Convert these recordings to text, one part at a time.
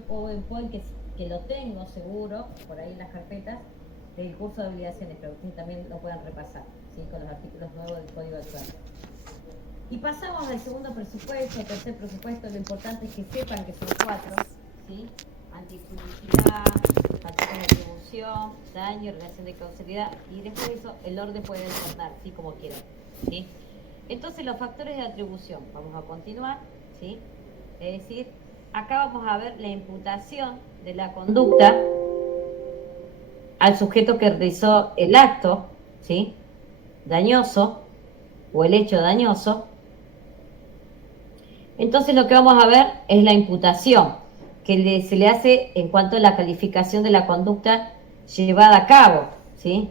PowerPoint que lo tengo seguro, por ahí en las carpetas, del curso de obligaciones, pero ustedes también lo puedan repasar, ¿sí? Con los artículos nuevos del Código actual. Y pasamos al segundo presupuesto, tercer presupuesto. Lo importante es que sepan que son 4, ¿sí? Antipublicidad, faltas de atribución, daño, relación de causalidad, y después de eso el orden puede alternar, ¿sí? Como quieran, ¿sí? Entonces los factores de atribución, vamos a continuar, ¿sí? Es decir, acá vamos a ver la imputación de la conducta al sujeto que realizó el acto, ¿sí? Dañoso, o el hecho dañoso. Entonces lo que vamos a ver es la imputación que se le hace en cuanto a la calificación de la conducta llevada a cabo, ¿sí?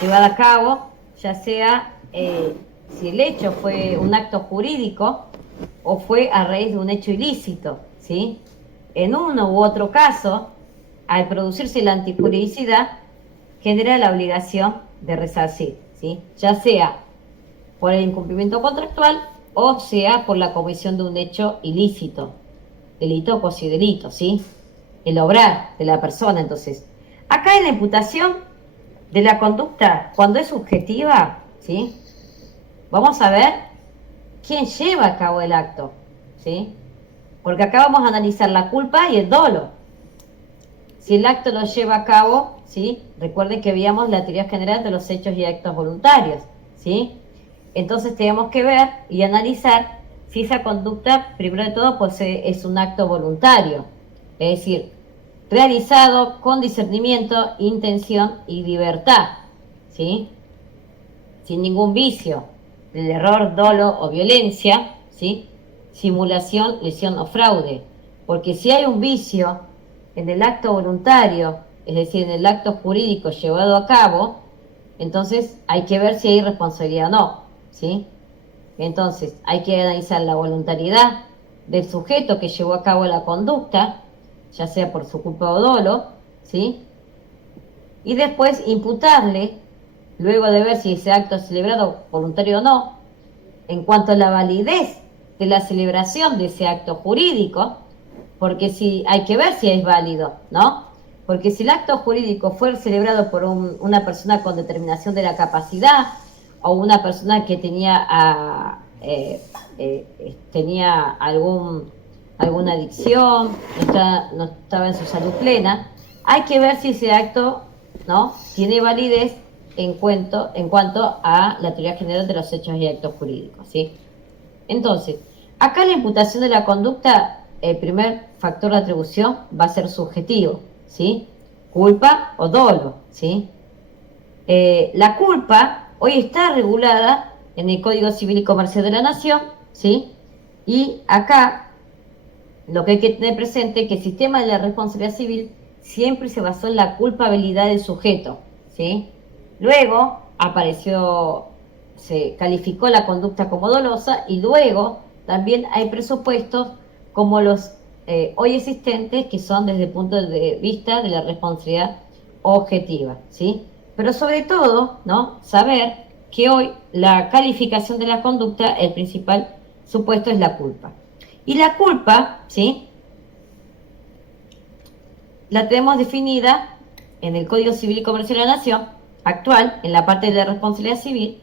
Llevada a cabo, ya sea si el hecho fue un acto jurídico o fue a raíz de un hecho ilícito, ¿sí? En uno u otro caso, al producirse la antijuridicidad, genera la obligación de resarcir, ¿sí? Ya sea por el incumplimiento contractual o sea por la comisión de un hecho ilícito, delito o cuasi-delito, ¿sí? El obrar de la persona. Entonces, acá en la imputación de la conducta, cuando es subjetiva, ¿sí? Vamos a ver quién lleva a cabo el acto, ¿sí? Porque acá vamos a analizar la culpa y el dolo. Si el acto lo lleva a cabo, ¿sí? Recuerden que veíamos la teoría general de los hechos y actos voluntarios, ¿sí? Entonces tenemos que ver y analizar si esa conducta, primero de todo, pues es un acto voluntario, es decir, realizado con discernimiento, intención y libertad, ¿sí? Sin ningún vicio, el error, dolo o violencia, ¿sí? Simulación, lesión o fraude. Porque si hay un vicio en el acto voluntario, es decir, en el acto jurídico llevado a cabo, entonces hay que ver si hay responsabilidad o no, ¿sí? Entonces hay que analizar la voluntariedad del sujeto que llevó a cabo la conducta, ya sea por su culpa o dolo, ¿sí? Y después imputarle, luego de ver si ese acto es celebrado voluntario o no, en cuanto a la validez de la celebración de ese acto jurídico, porque si hay que ver si es válido, ¿no? Porque si el acto jurídico fue celebrado por una persona con determinación de la capacidad o una persona que tenía alguna adicción, no estaba en su salud plena, hay que ver si ese acto, ¿no?, tiene validez en cuanto a la teoría general de los hechos y actos jurídicos, ¿sí? Entonces, acá la imputación de la conducta, el primer factor de atribución va a ser subjetivo, ¿sí? Culpa o dolo, ¿sí? La culpa hoy está regulada en el Código Civil y Comercial de la Nación, ¿sí? Y acá lo que hay que tener presente es que el sistema de la responsabilidad civil siempre se basó en la culpabilidad del sujeto, ¿sí? Luego se calificó la conducta como dolosa y luego también hay presupuestos como los hoy existentes que son desde el punto de vista de la responsabilidad objetiva, ¿sí? Pero sobre todo, ¿no?, saber que hoy la calificación de la conducta, el principal supuesto es la culpa. Y la culpa, ¿sí?, la tenemos definida en el Código Civil y Comercial de la Nación actual, en la parte de la responsabilidad civil.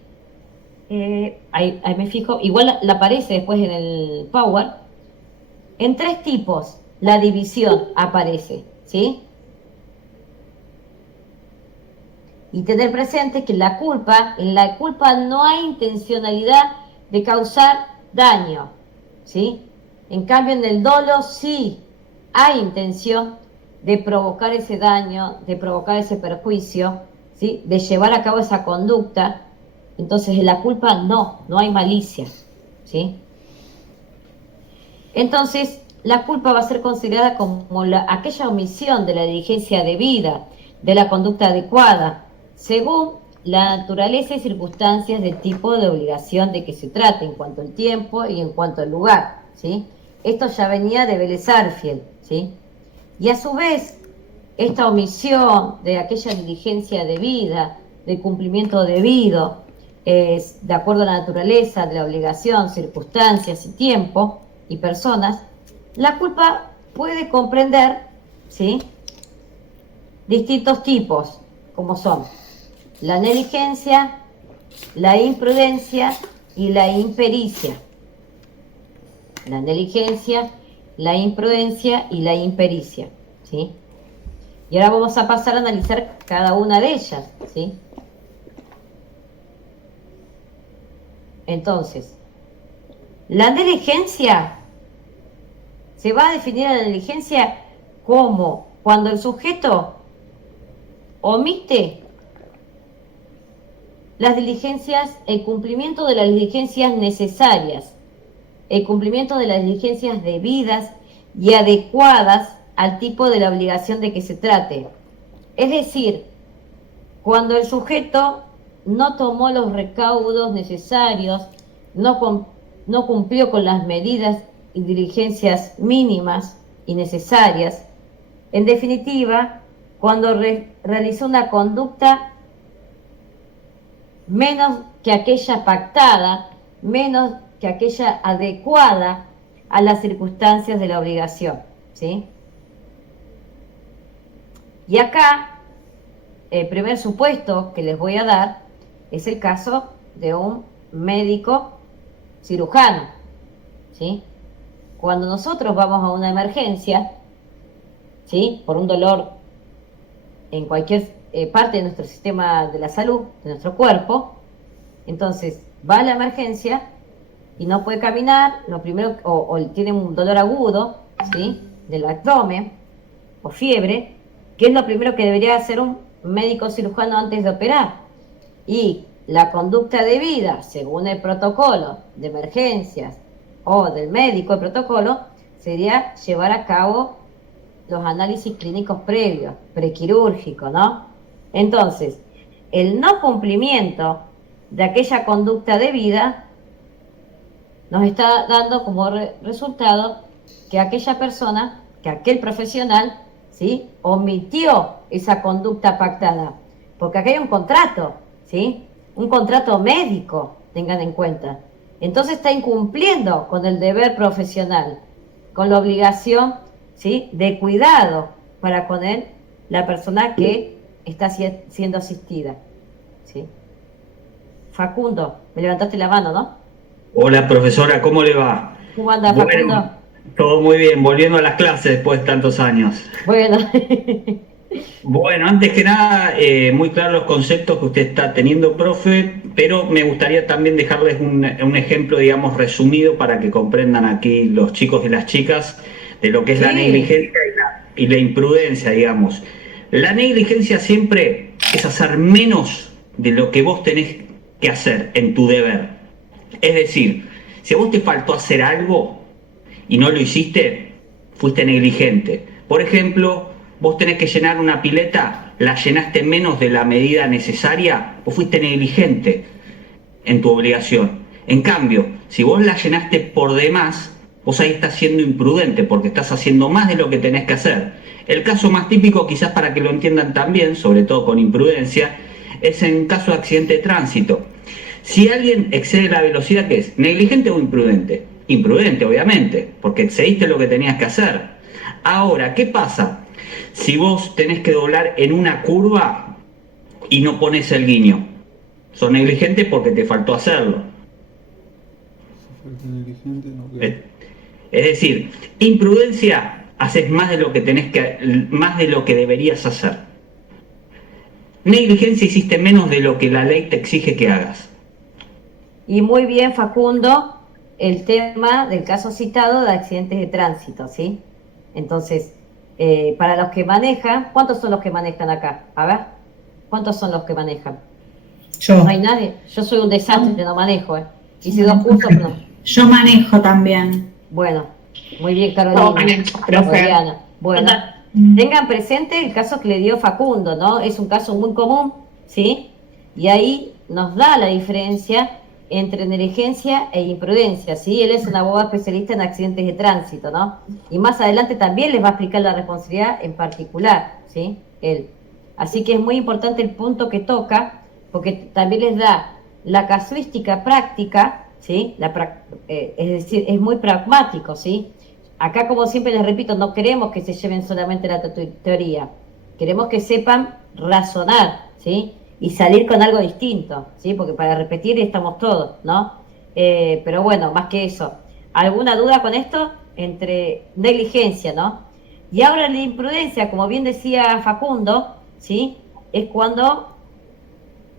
Ahí me fijo, igual la aparece después en el Power. En 3 tipos la división aparece, ¿sí? Y tener presente que en la culpa no hay intencionalidad de causar daño, ¿sí? En cambio, en el dolo sí hay intención de provocar ese daño, de provocar ese perjuicio, ¿sí?, de llevar a cabo esa conducta. Entonces, en la culpa no hay malicia, ¿sí? Entonces, la culpa va a ser considerada como aquella omisión de la diligencia debida, de la conducta adecuada, según la naturaleza y circunstancias del tipo de obligación de que se trate, en cuanto al tiempo y en cuanto al lugar, ¿sí? Esto ya venía de Vélez Sarsfield, ¿sí? Y a su vez, esta omisión de aquella diligencia debida, de cumplimiento debido, de acuerdo a la naturaleza de la obligación, circunstancias y tiempo y personas, la culpa puede comprender, ¿sí?, distintos tipos, como son la negligencia, la imprudencia y la impericia. La negligencia, la imprudencia y la impericia, ¿sí? Y ahora vamos a pasar a analizar cada una de ellas, ¿sí? Entonces, la negligencia, se va a definir a la negligencia como cuando el sujeto omite las diligencias, el cumplimiento de las diligencias necesarias, el cumplimiento de las diligencias debidas y adecuadas al tipo de la obligación de que se trate. Es decir, cuando el sujeto no tomó los recaudos necesarios, no cumplió con las medidas y diligencias mínimas y necesarias, en definitiva, cuando realizó una conducta menos que aquella pactada, menos que aquella adecuada a las circunstancias de la obligación, ¿sí? Y acá, el primer supuesto que les voy a dar es el caso de un médico cirujano, ¿sí? Cuando nosotros vamos a una emergencia, ¿sí?, por un dolor en cualquier parte de nuestro sistema de la salud, de nuestro cuerpo, entonces va a la emergencia y no puede caminar, lo primero, o tiene un dolor agudo, ¿sí?, del abdomen o fiebre, que es lo primero que debería hacer un médico cirujano antes de operar. Y la conducta debida, según el protocolo de emergencias o del médico de protocolo, sería llevar a cabo los análisis clínicos previos, prequirúrgicos, ¿no? Entonces, el no cumplimiento de aquella conducta debida nos está dando como resultado que aquella persona, que aquel profesional, ¿sí?, omitió esa conducta pactada, porque acá hay un contrato, ¿sí?, un contrato médico, tengan en cuenta. Entonces está incumpliendo con el deber profesional, con la obligación, ¿sí?, de cuidado para con él, la persona que está siendo asistida, ¿sí? Facundo, me levantaste la mano, ¿no? Hola profesora, ¿cómo le va? ¿Cómo anda, Bueno, Facundo? todo muy bien, volviendo a las clases después de tantos años. Bueno, Bueno, antes que nada, muy claros los conceptos que usted está teniendo, profe, pero me gustaría también dejarles un ejemplo, digamos, resumido para que comprendan aquí los chicos y las chicas de lo que es la sí, negligencia y la imprudencia, digamos. La negligencia siempre es hacer menos de lo que vos tenés que hacer en tu deber. Es decir, si a vos te faltó hacer algo y no lo hiciste, fuiste negligente. Por ejemplo, vos tenés que llenar una pileta, la llenaste menos de la medida necesaria, vos fuiste negligente en tu obligación. En cambio, si vos la llenaste por demás, vos ahí estás siendo imprudente porque estás haciendo más de lo que tenés que hacer. El caso más típico, quizás para que lo entiendan también, sobre todo con imprudencia, es en caso de accidente de tránsito. Si alguien excede la velocidad, ¿qué es? ¿Negligente o imprudente? Imprudente, obviamente, porque excediste lo que tenías que hacer. Ahora, ¿qué pasa si vos tenés que doblar en una curva y no pones el guiño? Sos negligente porque te faltó hacerlo. Es decir, imprudencia, haces más de lo que más de lo que deberías hacer. Negligencia, hiciste menos de lo que la ley te exige que hagas. y muy bien, Facundo, el tema del caso citado de accidentes de tránsito, ¿sí? Entonces, para los que manejan, ¿cuántos son los que manejan acá? A ver, ¿cuántos son los que manejan? Yo. No hay nadie. Yo soy un desastre, no manejo, ¿eh? Hice 2 cursos, no. Yo manejo también. Bueno, muy bien, Carolina. Oriana. Bueno, tengan presente el caso que le dio Facundo, ¿no? Es un caso muy común, ¿sí? Y ahí nos da la diferencia entre negligencia e imprudencia, ¿sí? Él es un abogado especialista en accidentes de tránsito, ¿no? Y más adelante también les va a explicar la responsabilidad en particular, ¿sí? Él. Así que es muy importante el punto que toca, porque también les da la casuística práctica, ¿sí? Es decir, es muy pragmático, ¿sí? acá, como siempre les repito, no queremos que se lleven solamente la teoría, queremos que sepan razonar, ¿sí? Y salir con algo distinto, ¿sí? Porque para repetir estamos todos, ¿no? Pero bueno, más que eso. ¿Alguna duda con esto? Entre negligencia, ¿no? Y ahora la imprudencia, como bien decía Facundo, ¿sí? Es cuando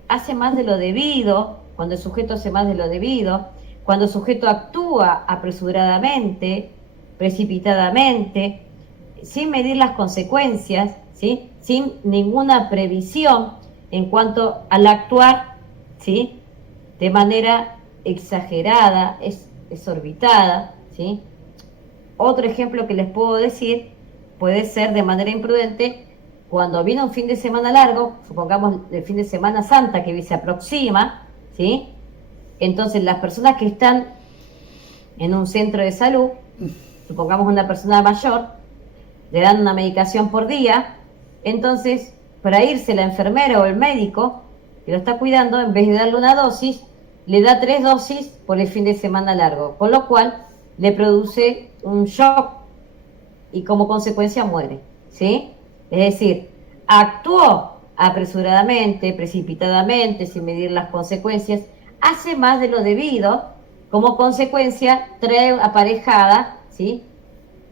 hace más de lo debido, cuando el sujeto hace más de lo debido, cuando el sujeto actúa apresuradamente, precipitadamente, sin medir las consecuencias, ¿sí? Sin ninguna previsión en cuanto al actuar, ¿sí? De manera exagerada, exorbitada, ¿sí? Otro ejemplo que les puedo decir puede ser de manera imprudente cuando viene un fin de semana largo, supongamos el fin de semana santa que se aproxima, ¿sí? Entonces las personas que están en un centro de salud, supongamos una persona mayor, le dan una medicación por día, entonces para irse la enfermera o el médico que lo está cuidando, en vez de darle una dosis, le da 3 dosis por el fin de semana largo, con lo cual le produce un shock y como consecuencia muere, ¿sí? Es decir, actuó apresuradamente, precipitadamente, sin medir las consecuencias, hace más de lo debido, como consecuencia trae aparejada, ¿sí?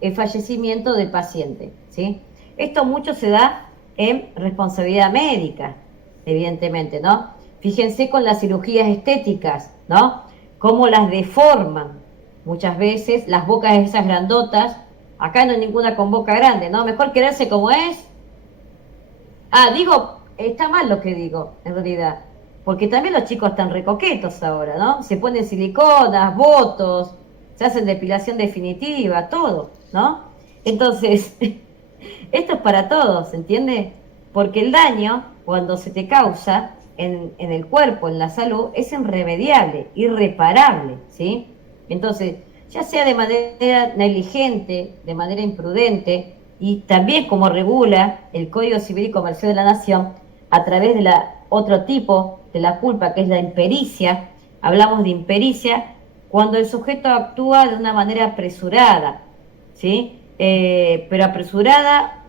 El fallecimiento del paciente, ¿sí? Esto mucho se da en responsabilidad médica, evidentemente, ¿no? Fíjense con las cirugías estéticas, ¿no? Cómo las deforman. Muchas veces las bocas esas grandotas, acá no hay ninguna con boca grande, ¿no? Mejor quererse como es. Digo, está mal lo que digo, en realidad. Porque también los chicos están recoquetos ahora, ¿no? Se ponen siliconas, botos, se hacen depilación definitiva, todo, ¿no? Entonces, esto es para todos, ¿entiende? Porque el daño, cuando se te causa en el cuerpo, en la salud, es irremediable, irreparable, ¿sí? Entonces, ya sea de manera negligente, de manera imprudente, y también como regula el Código Civil y Comercial de la Nación, a través de otro tipo de la culpa, que es la impericia. Hablamos de impericia cuando el sujeto actúa de una manera apresurada, ¿sí? Pero apresurada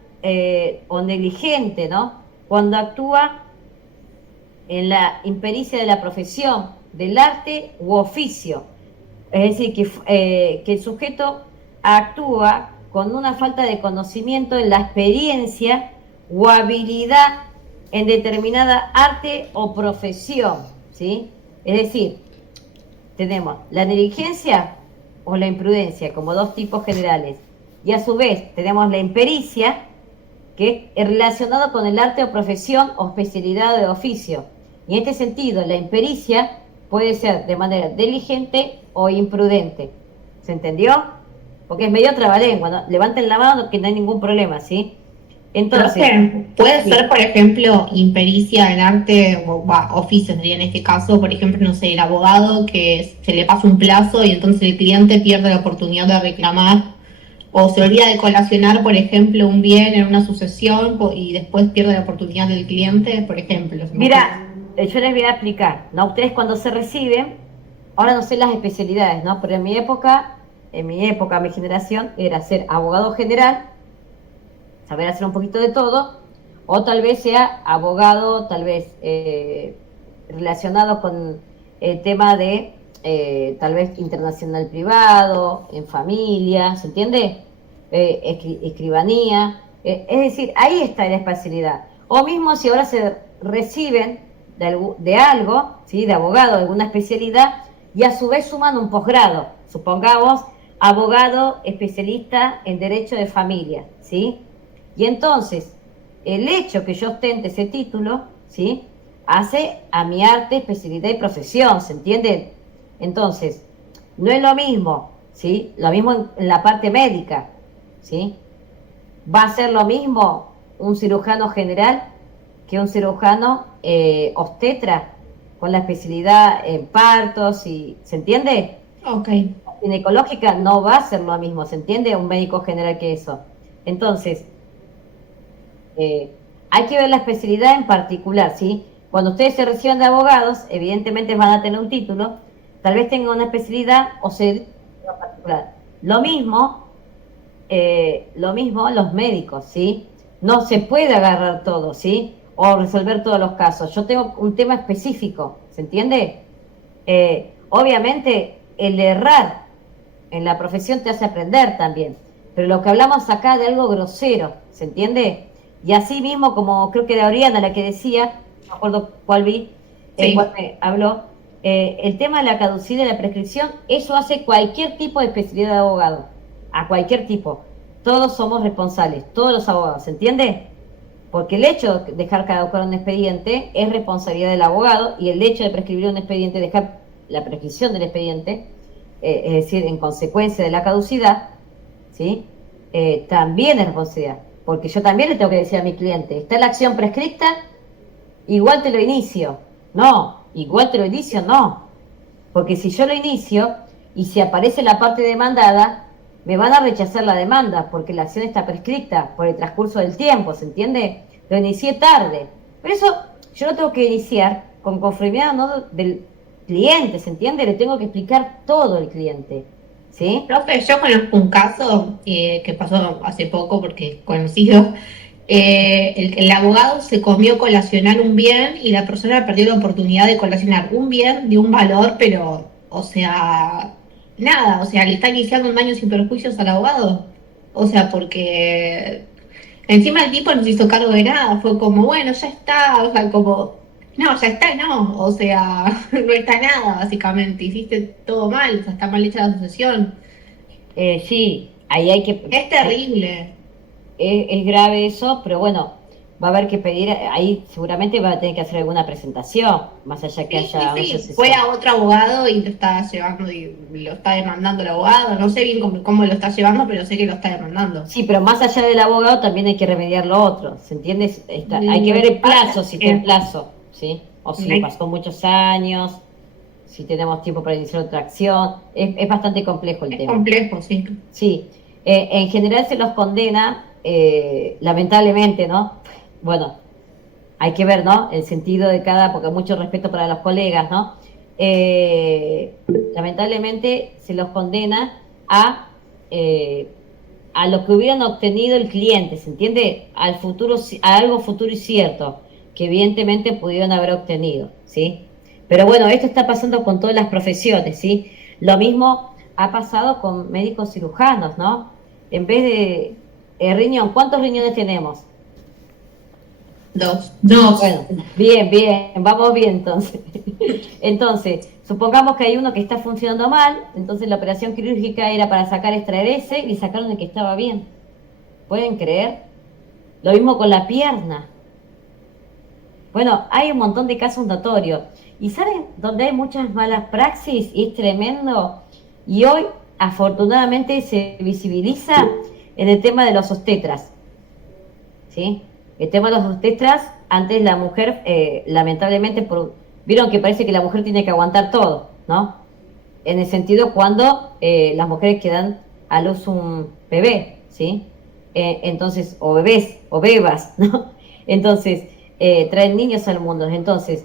o negligente, ¿no? Cuando actúa en la impericia de la profesión, del arte u oficio. Es decir, que el sujeto actúa con una falta de conocimiento en la experiencia o habilidad en determinada arte o profesión, ¿sí? Es decir, tenemos la negligencia o la imprudencia como dos tipos generales, y a su vez tenemos la impericia, que es relacionado con el arte o profesión o especialidad de oficio. Y en este sentido, la impericia puede ser de manera diligente o imprudente. ¿Se entendió? Porque es medio trabalengua, ¿no? Levanten la mano que no hay ningún problema, ¿sí? Entonces, puede ser, por ejemplo, impericia en arte o oficio, sería en este caso, por ejemplo, no sé, el abogado que se le pasa un plazo y entonces el cliente pierde la oportunidad de reclamar, o se olvida de colacionar, por ejemplo, un bien en una sucesión y después pierde la oportunidad del cliente, por ejemplo. Mira, yo les voy a explicar, ¿no? Ustedes cuando se reciben, ahora no sé las especialidades, ¿no? Pero en mi época, mi generación, era ser abogado general, saber hacer un poquito de todo, o tal vez sea abogado, tal vez relacionado con el tema de tal vez internacional privado, en familia, ¿se entiende? Escribanía, es decir, ahí está la especialidad. O mismo si ahora se reciben de algo, ¿sí? De abogado, de alguna especialidad, y a su vez suman un posgrado, supongamos, abogado especialista en derecho de familia, ¿sí? Y entonces, el hecho que yo ostente ese título, ¿sí? Hace a mi arte, especialidad y profesión, ¿se entiende? Entonces, no es lo mismo, ¿sí? Lo mismo en la parte médica, ¿sí? Va a ser lo mismo un cirujano general que un cirujano obstetra con la especialidad en partos, y ¿se entiende? Ok. Ginecológica no va a ser lo mismo, ¿se entiende? Un médico general que eso. Entonces, hay que ver la especialidad en particular, ¿sí? Cuando ustedes se reciban de abogados, evidentemente van a tener un título, tal vez tengan una especialidad o servicio en particular. Lo mismo lo mismo los médicos, ¿sí? No se puede agarrar todo, ¿sí? O resolver todos los casos. Yo tengo un tema específico, ¿se entiende? Obviamente, el errar en la profesión te hace aprender también. Pero lo que hablamos acá de algo grosero, ¿se entiende? Y así mismo, como creo que era Oriana la que decía, no me acuerdo cuál vi, Sí. cuál me habló, el tema de la caducidad de la prescripción, eso hace cualquier tipo de especialidad de abogado, a cualquier tipo. Todos somos responsables, todos los abogados, ¿se entiende? Porque el hecho de dejar caducar un expediente es responsabilidad del abogado, y el hecho de prescribir un expediente, dejar la prescripción del expediente, es decir, en consecuencia de la caducidad, ¿sí? También es responsabilidad. Porque yo también le tengo que decir a mi cliente, está la acción prescripta, igual te lo inicio. No, igual te lo inicio, no. Porque si yo lo inicio y si aparece la parte demandada, me van a rechazar la demanda porque la acción está prescripta por el transcurso del tiempo, ¿se entiende? Lo inicié tarde. Por eso yo lo tengo que iniciar con conformidad, ¿no?, del cliente, ¿se entiende? Le tengo que explicar todo al cliente, ¿sí? Profe, yo conozco un caso que pasó hace poco porque es conocido. El abogado se comió colacionar un bien y la persona perdió la oportunidad de colacionar un bien de un valor, pero, o sea, nada, o sea, le está iniciando un daño sin perjuicios al abogado. O sea, porque encima el tipo no se hizo cargo de nada, fue como, bueno, ya está, o sea, como, no, ya está, no, o sea, no está nada, básicamente, hiciste todo mal, o sea, está mal hecha la sucesión. Sí, ahí hay que... Es terrible. Es grave eso, pero bueno, va a haber que pedir, ahí seguramente va a tener que hacer alguna presentación, más allá que Sí, haya sí, una sí, sucesión. fue a otro abogado y lo está llevando y lo está demandando el abogado, no sé bien cómo lo está llevando, pero sé que lo está demandando. Sí, pero más allá del abogado también hay que remediar lo otro, ¿se entiende? Hay que ver el plazo, si está en plazo, ¿sí? O si pasó muchos años, si tenemos tiempo para iniciar otra acción. Es bastante complejo el Es tema. complejo, sí. Sí, en general se los condena, lamentablemente, ¿no? Bueno, hay que ver, ¿no? El sentido de cada, porque mucho respeto para los colegas, ¿no? Lamentablemente se los condena a lo que hubieran obtenido el cliente, ¿se entiende? Al futuro, a algo futuro y cierto, que evidentemente pudieron haber obtenido, ¿sí? Pero bueno, esto está pasando con todas las profesiones, ¿sí? Lo mismo ha pasado con médicos cirujanos, ¿no? En vez de riñón, ¿cuántos riñones tenemos? Dos. Bueno, bien, vamos bien entonces. Entonces, supongamos que hay uno que está funcionando mal, entonces la operación quirúrgica era para extraer ese y sacaron el que estaba bien. ¿Pueden creer? Lo mismo con la pierna. Bueno, hay un montón de casos notorios. ¿Y saben dónde hay muchas malas praxis? Y es tremendo. Y hoy, afortunadamente, se visibiliza en el tema de los obstetras, ¿sí? El tema de los obstetras, antes la mujer, lamentablemente, vieron que parece que la mujer tiene que aguantar todo, ¿no? En el sentido cuando las mujeres que dan a luz un bebé, ¿sí? Entonces, o bebés, o bebas, ¿no? Entonces, traen niños al mundo. Entonces,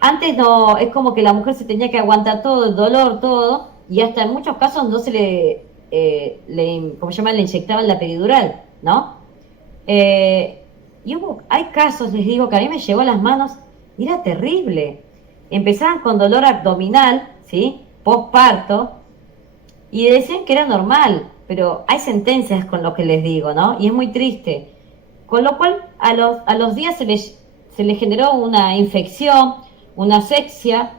antes no, es como que la mujer se tenía que aguantar todo, el dolor, todo, y hasta en muchos casos no se ¿cómo se llama? Le inyectaban la peridural, ¿no? Y hay casos, les digo, que a mí me llegó a las manos, y era terrible. Empezaban con dolor abdominal, ¿sí? Postparto, y decían que era normal, pero hay sentencias con lo que les digo, ¿no? Y es muy triste. Con lo cual, a los días se les generó una infección, una asexia,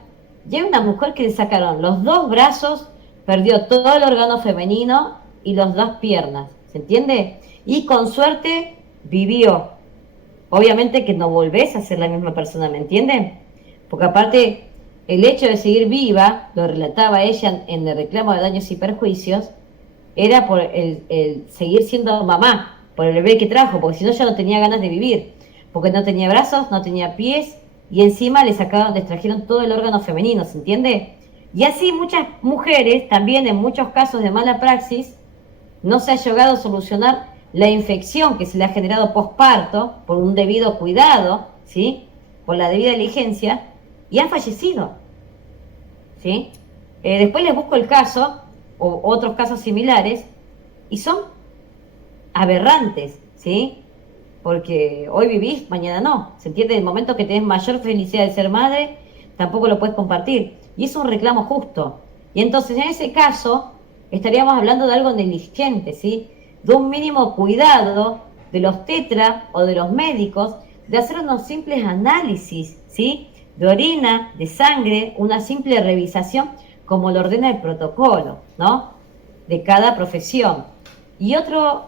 y hay una mujer que le sacaron los 2 brazos, perdió todo el órgano femenino y las 2 piernas, ¿se entiende? Y con suerte vivió. Obviamente que no volvés a ser la misma persona, ¿me entienden? Porque aparte, el hecho de seguir viva, lo relataba ella en el reclamo de daños y perjuicios, era por el seguir siendo mamá, por el bebé que trajo, porque si no ya no tenía ganas de vivir, porque no tenía brazos, no tenía pies, y encima le extrajeron todo el órgano femenino, ¿se entiende? Y así muchas mujeres, también en muchos casos de mala praxis, no se ha llegado a solucionar la infección que se le ha generado posparto por un debido cuidado, ¿sí? Por la debida diligencia, y han fallecido, ¿sí? Después les busco el caso, o otros casos similares, y son aberrantes, ¿sí? Porque hoy vivís, mañana no. ¿Se entiende? El momento que tenés mayor felicidad de ser madre, tampoco lo puedes compartir. Y es un reclamo justo. Y entonces, en ese caso, estaríamos hablando de algo negligente, ¿sí? De un mínimo cuidado de los tetra o de los médicos, de hacer unos simples análisis, ¿sí? De orina, de sangre, una simple revisación, como lo ordena el protocolo, ¿no? De cada profesión. Y otro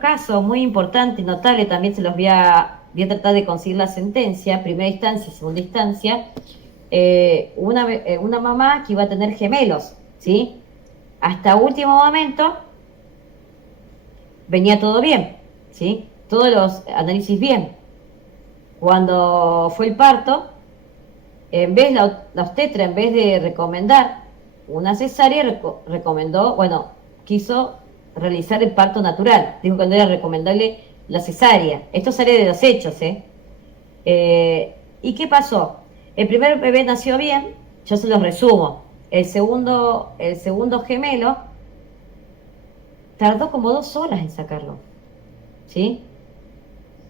caso muy importante y notable, también se los voy a tratar de conseguir la sentencia, primera instancia y segunda instancia, una mamá que iba a tener gemelos, ¿sí? Hasta último momento venía todo bien, ¿sí? Todos los análisis bien. Cuando fue el parto, en vez la obstetra, en vez de recomendar una cesárea, recomendó, bueno, quiso realizar el parto natural. Dijo que no era recomendable la cesárea. Esto sale de los hechos, ¿Y qué pasó? El primer bebé nació bien, yo se los resumo. El segundo gemelo tardó como 2 horas en sacarlo, ¿sí?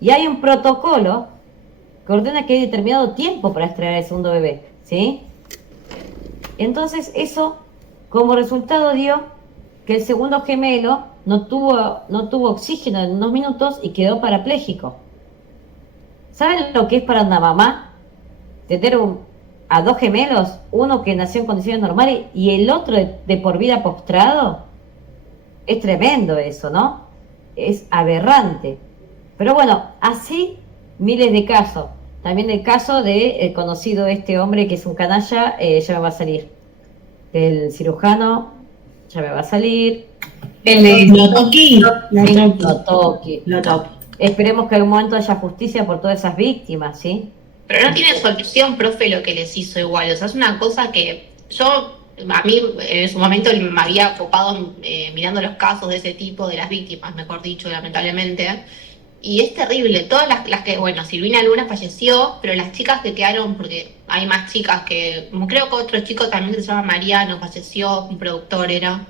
Y hay un protocolo que ordena que hay determinado tiempo para extraer el segundo bebé, ¿sí? Entonces eso, como resultado, dio que el segundo gemelo no tuvo oxígeno en unos minutos y quedó parapléjico. ¿Saben lo que es para una mamá tener a 2 gemelos, uno que nació en condiciones normales y el otro de por vida postrado? Es tremendo eso, ¿no? Es aberrante. Pero bueno, así miles de casos. También el caso de conocido este hombre que es un canalla, ya me va a salir. El cirujano, ya me va a salir. Lotoki. Lotoki. Esperemos que en algún momento haya justicia por todas esas víctimas, ¿sí? Pero no tiene solución, profe, lo que les hizo igual. O sea, es una cosa que a mí en su momento me había copado mirando los casos de ese tipo, de las víctimas, mejor dicho, lamentablemente. Y es terrible. Todas las que, bueno, Silvina Luna falleció, pero las chicas que quedaron, porque hay más chicas que, creo que otro chico también que se llama Mariano, falleció, un productor era.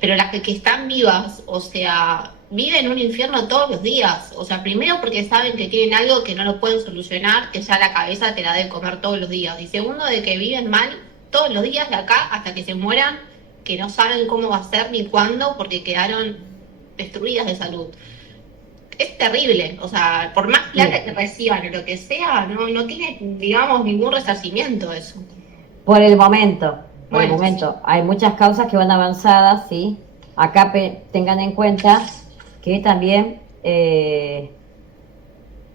Pero las que están vivas, o sea, viven un infierno todos los días. O sea, primero porque saben que tienen algo que no lo pueden solucionar, que ya la cabeza te la debe comer todos los días. Y segundo, de que viven mal todos los días de acá hasta que se mueran, que no saben cómo va a ser ni cuándo, porque quedaron destruidas de salud. Es terrible, o sea, por más plata que reciban o lo que sea, no tiene, digamos, ningún resarcimiento eso. Por el momento. Sí. Hay muchas causas que van avanzadas, ¿sí? Acá tengan en cuenta que también, tener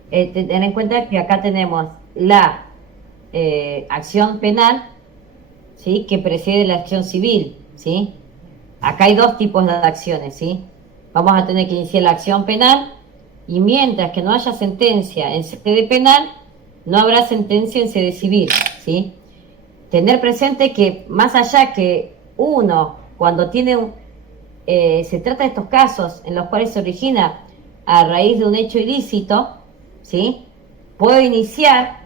en cuenta que acá tenemos la acción penal, ¿sí? Que precede la acción civil, ¿sí? Acá hay 2 tipos de acciones, ¿sí? Vamos a tener que iniciar la acción penal y mientras que no haya sentencia en sede penal, no habrá sentencia en sede civil, ¿sí? Tener presente que más allá que uno, cuando tiene se trata de estos casos en los cuales se origina a raíz de un hecho ilícito, ¿sí? Puede iniciar,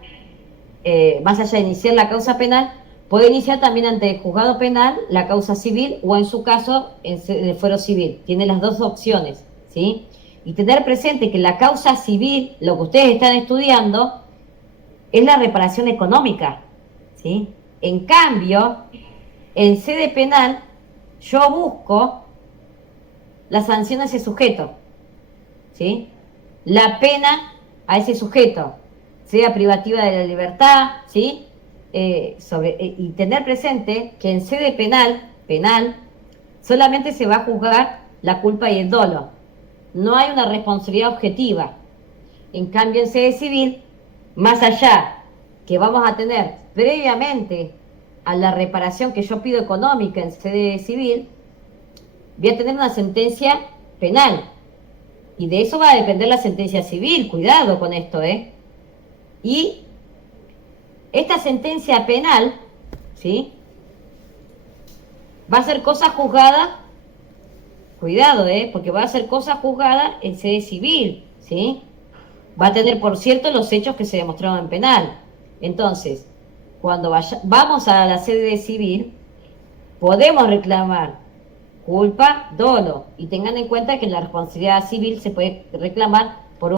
más allá de iniciar la causa penal, puede iniciar también ante el juzgado penal la causa civil o en su caso en el fuero civil. Tiene las 2 opciones, ¿sí? Y tener presente que la causa civil, lo que ustedes están estudiando, es la reparación económica, ¿sí? En cambio, en sede penal, yo busco la sanción a ese sujeto, ¿sí? La pena a ese sujeto, sea privativa de la libertad, ¿sí? Y tener presente que en sede penal, solamente se va a juzgar la culpa y el dolo. No hay una responsabilidad objetiva. En cambio, en sede civil, más allá que vamos a tener previamente a la reparación que yo pido económica en sede civil, voy a tener una sentencia penal. Y de eso va a depender la sentencia civil. Cuidado con esto, Y esta sentencia penal, ¿sí? Va a ser cosa juzgada, cuidado, porque va a ser cosa juzgada en sede civil, ¿sí? Va a tener, por cierto, los hechos que se demostraron en penal. Entonces, cuando vamos a la sede civil, podemos reclamar culpa, dolo. Y tengan en cuenta que en la responsabilidad civil se puede reclamar